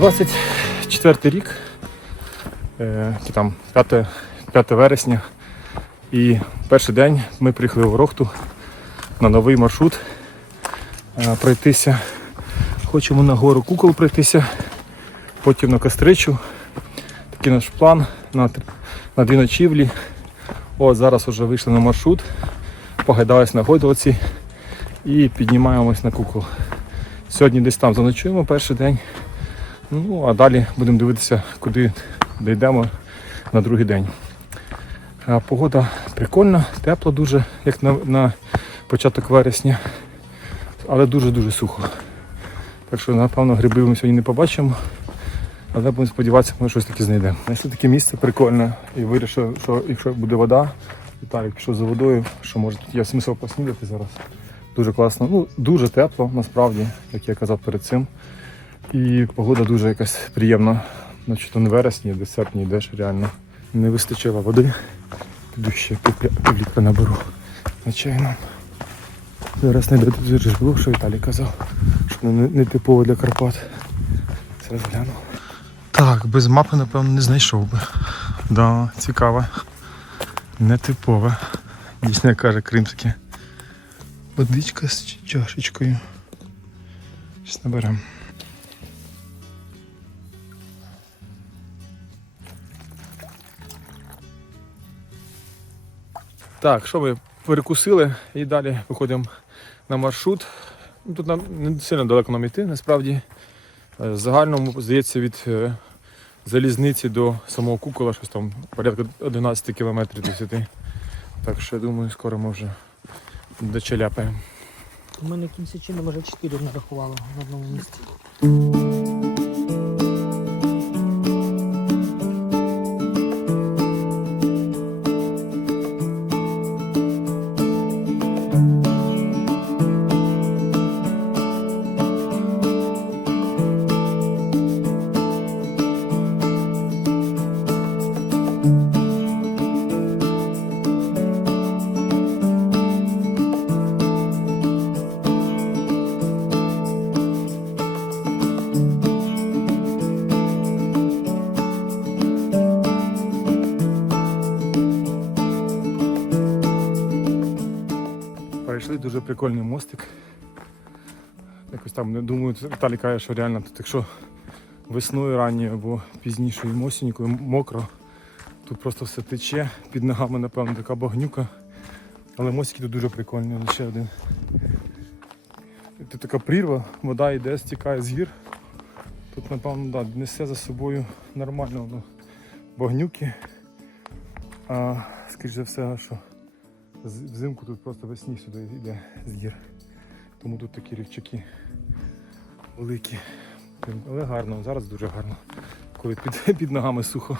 24 рік, е, чи там 5, 5 вересня. І перший день ми приїхали в Ворохту на новий маршрут е, пройтися. Хочемо на гору кукол пройтися, потім на Костричу. Такий наш план на, на дві ночівлі. О, зараз вже вийшли на маршрут, погайдались на гойдалці і піднімаємось на кукол. Сьогодні десь там заночуємо перший день. Ну, а далі будемо дивитися, куди дійдемо на другий день. Погода прикольна, тепло дуже, як на, на початок вересня, але дуже-дуже сухо. Так що, напевно, гриби ми сьогодні не побачимо, але будемо сподіватися, ми щось таке знайдемо. Знайшли таке місце прикольне і вирішив, що якщо буде вода, Віталік пішов за водою, що може тут є смисл поснідати зараз. Дуже класно. Ну, дуже тепло, насправді, як я казав перед цим. І погода дуже якась приємна. Значить, не вересні, а серпні йдеш реально. Не вистачило води. Піду ще пів, півлітра наберу на чай нам. Зараз не додержиш було, що Віталій казав, що не, не типово для Карпат. Зараз гляну. Так, без мапи, напевно, не знайшов би. Да, цікаве. Нетипове. Дійсно, як каже кримське. Водичка з чашечкою. Щось наберемо. Так, що ми перекусили і далі виходимо на маршрут. Ну, Тут нам не сильно далеко нам йти, насправді. Е, загальному, здається, від е, залізниці до самого кукола щось там порядка 11 кілометрів 10. Так що я думаю, скоро ми вже дочеляпаємо. У мене кінці чином вже 4 нарахувало в одному місці. Перейшли дуже прикольний мостик. Якось там, думаю, Віталій каже, що реально тут, якщо весною ранньою або пізнішою осінню, мокро, тут просто все тече, під ногами, напевно, така багнюка. Але мостики тут дуже прикольні, лише один. Тут така прірва, вода йде, стікає з гір. Тут, напевно, да, несе за собою нормально багнюки. А, скоріш за все, що Взимку тут просто весні сюди йде з гір. Тому тут такі рівчаки великі. Але гарно, зараз дуже гарно, коли під, під ногами сухо.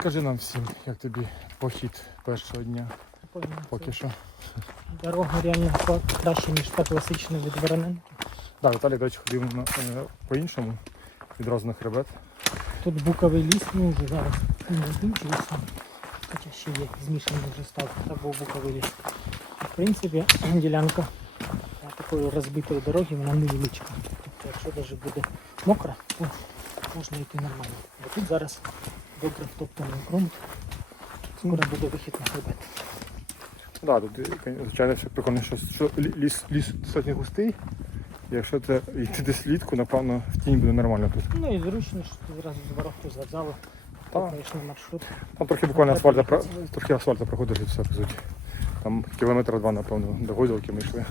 Розкажи нам всім, як тобі похід першого дня поки що. Дорога реально краще, ніж та класична від Вороненки. Так, Віталій, до речі, ходив на, е, по-іншому, відразу на хребет. Тут буковий ліс, ну вже зараз не закінчився. Хоча ще є, змішаний вже став, так був буковий ліс. В принципі, ділянка е, такої розбитої дороги, вона невеличка. Тобто, якщо навіть буде мокро, то можна йти нормально. Бо тут зараз добре втоптаний ґрунт. Скоро буде вихід на хребет. Так, тут, е, звичайно, все прикольно, що, ліс, ліс достатньо густий. Якщо це йти десь влітку, напевно, в тіні буде нормально тут. Ну і зручно, що ти зразу з ворогту з вокзалу Так. Конечно, маршрут. Там трохи буквально асфальта, трохи асфальта проходиш і все, по суті. Там кілометра два, напевно, до Гойдалки ми йшли.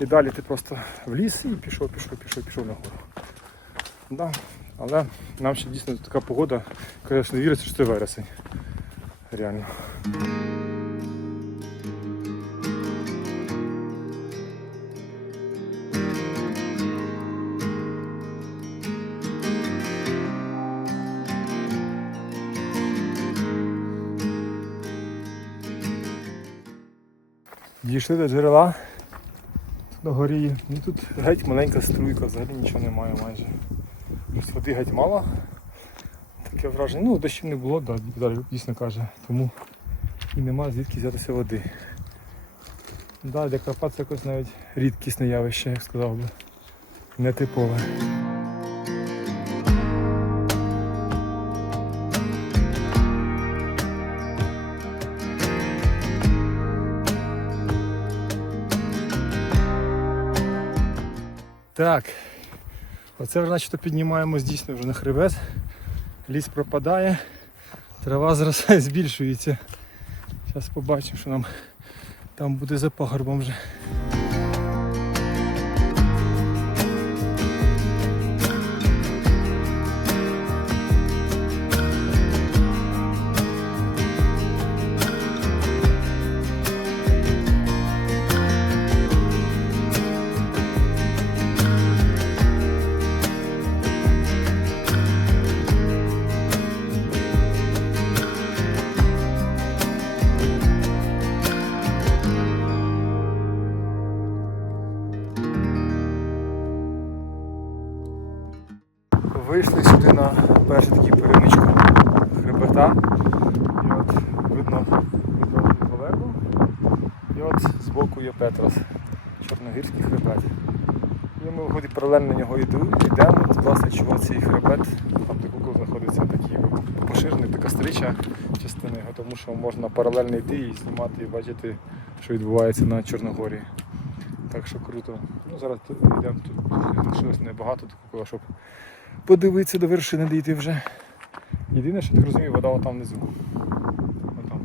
І далі ти просто в ліс і пішов, пішов, пішов, пішов нагору. Да. Але нам ще дійсно така погода, звісно, не віриться, що це вересень. Реально. Дійшли до джерела на горі. І тут геть маленька струйка, взагалі нічого немає майже. Тобто води геть мало. Таке враження. Ну, дощів не було, да, далі дійсно каже. Тому і нема звідки взятися води. Да, для Карпат це якось навіть рідкісне явище, я б сказав би. Нетипове. Так. Оце вже начебто піднімаємось дійсно вже на хребет. Ліс пропадає, трава зростає, збільшується. Зараз побачимо, що нам там буде за пагорбом вже. Йдемо, От, власне, чого цей хребет, там де кукол знаходиться такий поширений, така стріча частина його, тому що можна паралельно йти і знімати і бачити, що відбувається на Чорногорії. Так що круто. Ну, зараз тут йдемо тут лишилось небагато до кукола, щоб подивитися до вершини дійти вже. Єдине, що так розумію, вода там внизу. Отам.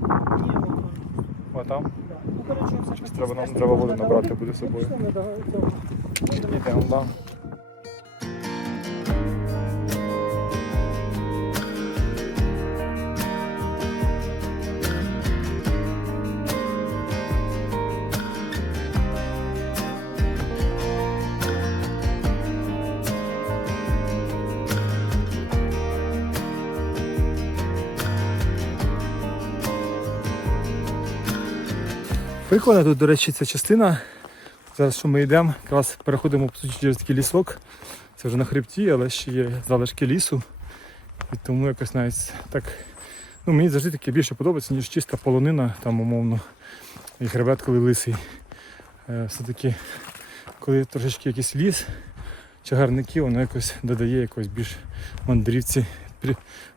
Отам. Ну, Щось треба нам треба воду набрати буде з собою. Йдемо, да. Прикольна тут, до речі, ця частина. Зараз що ми йдемо, якраз переходимо по суті, через такий лісок. Це вже на хребті, але ще є залишки лісу. І тому якось навіть так. Ну, мені завжди таке більше подобається, ніж чиста полонина, там умовно. І хребет, коли лисий. Е, Все-таки, коли трошечки якийсь ліс, чагарники, воно якось додає якось більш мандрівці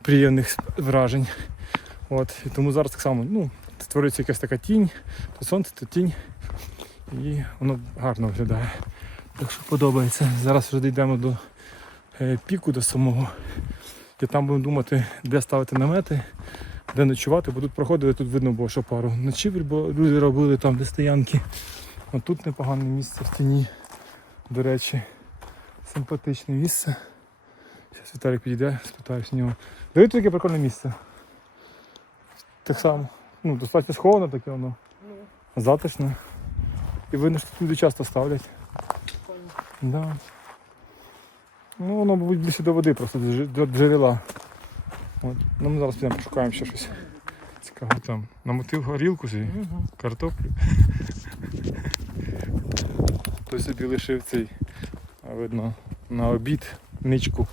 приємних вражень. От. І тому зараз так само ну, створюється якась така тінь, сонце, то тінь. І воно гарно виглядає. Так що подобається. Зараз вже дійдемо до е, піку до самого. І там будемо думати, де ставити намети, де ночувати, бо тут проходили, тут видно було, що пару ночівель, бо люди робили там, де стоянки. А тут непогане місце в тіні. До речі, симпатичне місце. Зараз Віталік підійде, спитаюсь в нього. Диви, тут яке прикольне місце. Так само. Ну, достатньо сховано таке воно. Ну, Затишно. І видно, що тут люди часто ставлять. прикольно. Да. Ну, воно, мабуть, ближче до води, просто до джерела. От. Ну, ми зараз підемо пошукаємо ще щось цікаве. Там намотив горілку собі, Мгм. картоплю. Хтось собі лишив цей, видно, на обід ничку.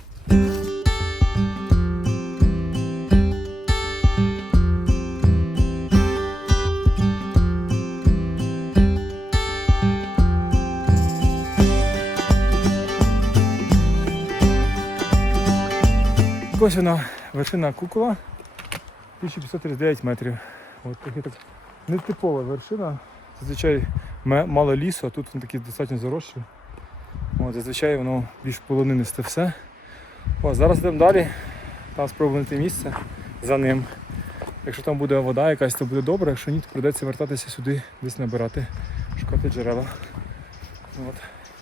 Ось вона, вершина кукола, 1539 метрів. От таке так нетипова вершина. Зазвичай мало лісу, а тут він такий достатньо заросший. От, зазвичай воно більш полонинисте все. О, зараз йдемо далі. там спробуємо знайти місце за ним. Якщо там буде вода якась, то буде добре, якщо ні, то прийдеться вертатися сюди, десь набирати, шукати джерела. От.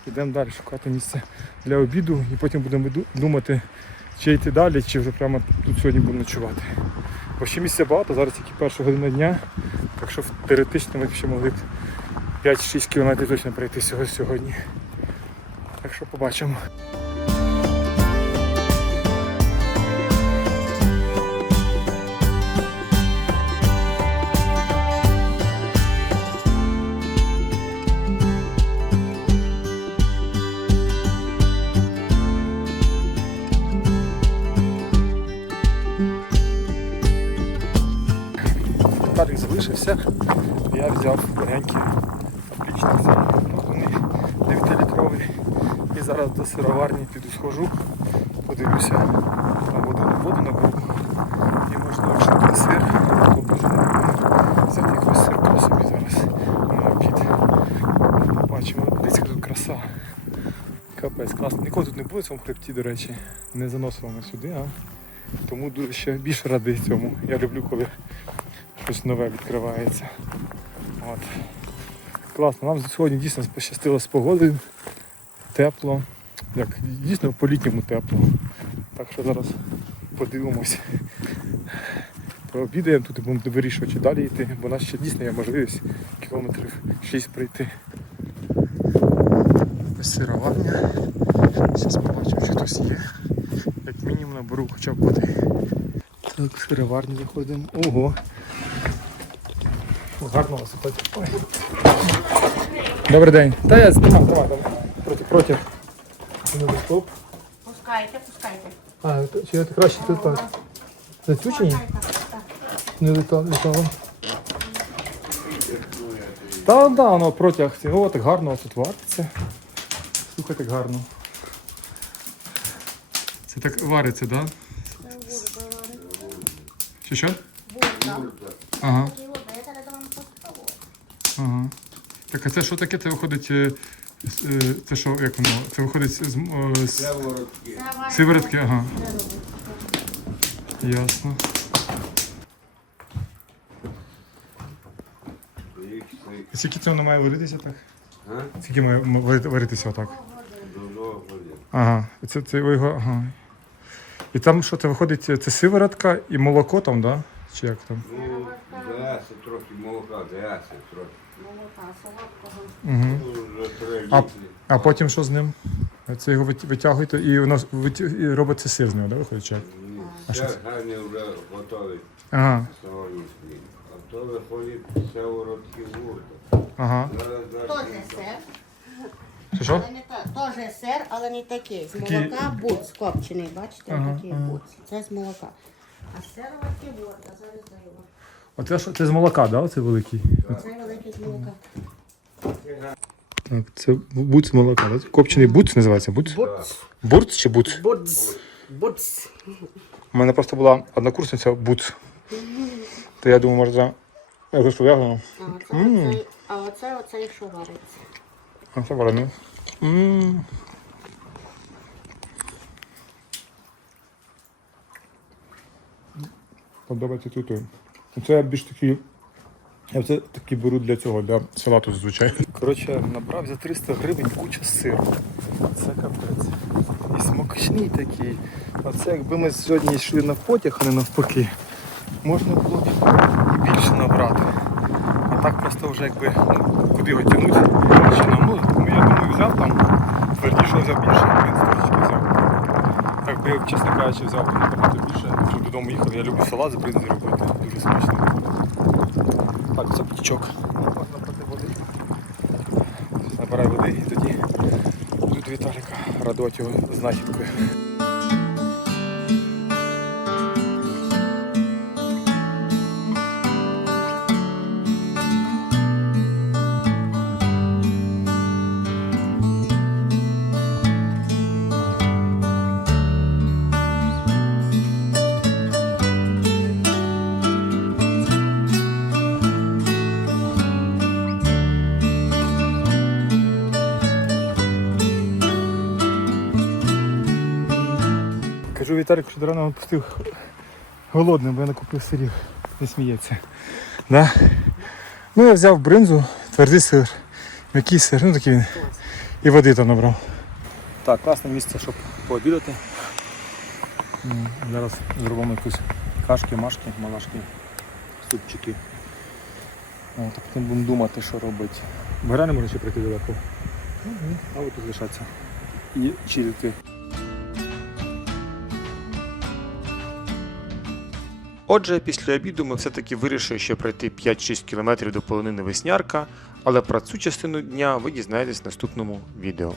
Йдемо далі шукати місце для обіду і потім будемо думати, чи йти далі, чи вже прямо тут сьогодні будемо ночувати. Бо ще місця багато, зараз тільки перша година дня, так що теоретично ми ще могли б 5-6 кілометрів точно пройти сьогодні. Так що побачимо. Залишився. Я взяв легенький таблічний вони 9-літровий. І зараз до сироварні піду схожу, подивлюся, там воду на воду наберу. І можливо, якщо сир, то можна взяти якийсь сирку собі зараз на обід. Бачимо, дивіться, тут краса. Капець, класно. Нікого тут не було в цьому хребті, до речі. Не заносило мене сюди, а тому ще більше радий цьому. Я люблю, коли щось нове відкривається. От. Класно, нам сьогодні дійсно пощастило з погодою. Тепло. Як дійсно по-літньому тепло. Так що зараз подивимось. Пообідаємо тут і будемо вирішувати, чи далі йти, бо у нас ще дійсно є можливість кілометрів 6 пройти. Ось сироварня. Зараз побачимо, чи хтось є. Як мінімум наберу хоча б води. Так, в заходимо. Ого. Гарно вас виходить. Добрий день. Та я знімав, давай, давай. Проти, проти. Ну, стоп. Пускайте, пускайте. А, чи це краще тут так? На цю чи ні? Не летало. Та да, воно протяг. О, так гарно тут вариться. Слухай, так гарно. Це так вариться, так? Да? Чи що? Ага. Ага. Так, а це що таке? Це виходить. е, с- е, Це що, як воно? Це виходить з, м- е, з сиворотки, ага. Ясно. І скільки це воно має варитися так? Скільки має м- вари- варитися отак? Ага. І Це, це ви його. Ага. І там що це виходить? Це сиворотка і молоко там, да? Чи як там? Ну, трохи молока, дається трохи. Угу. Вже три А- літри. А потім що з ним? Це його вит- витягуєте і воно вит- і робиться сир з нього, да, виходить? чи як? Ні, це? гарні вже готові Ага. А то виходить сиворотки гурта. ага. Зараз зараз сир, Що що? але не сир, але не такий. З Такий- молока буц копчений, бачите, Ага, такий ага. буц. Це з молока. А сироватки вот, а зараз даю. Оце що це з молока, да? Оце великий. Це великий з молока. Так, це буц з молока, да? Копчений буц називається буц? Буц. Бурц чи буц? Буц. Буц. У мене просто була однокурсниця буц. То я думаю, може, якось пов'язано. А оце, оце, оце, що вариться. А це варено. Мм. Подобається тут. Це я більш такий. Я це такі беру для цього, для салату зазвичай. Коротше, набрав за 300 гривень куча сиру. Це капець. І смачний такий. Оце якби ми сьогодні йшли на потяг, а не навпаки, можна було б і більше набрати. А так просто вже якби ну, куди його тягнути, ну, я думаю, взяв там, твердіше взяв більше, він взяв. Так би, чесно кажучи, взяв набагато більше, якщо додому їхали. Я люблю салат з бринзі робити, дуже смачно. Так, це птічок. Можна пити води. Набирай води і тоді буду Віталіка радувати його знахідкою. Кажу, Віталік, що до рано пустив голодним, бо я накупив сирів. Не сміється. Да? Ну, я взяв бринзу, твердий сир, м'який сир, ну такий він. І води там набрав. Так, класне місце, щоб пообідати. Зараз зробимо якусь кашки, машки, малашки, супчики. О, так потім будемо думати, що робити. Гора не можна ще прийти далеко. Ну, ні. А ви тут лишатися. І чилити. Отже, після обіду ми все-таки вирішили ще пройти 5-6 кілометрів до полонини Веснярка, але про цю частину дня ви дізнаєтесь в наступному відео.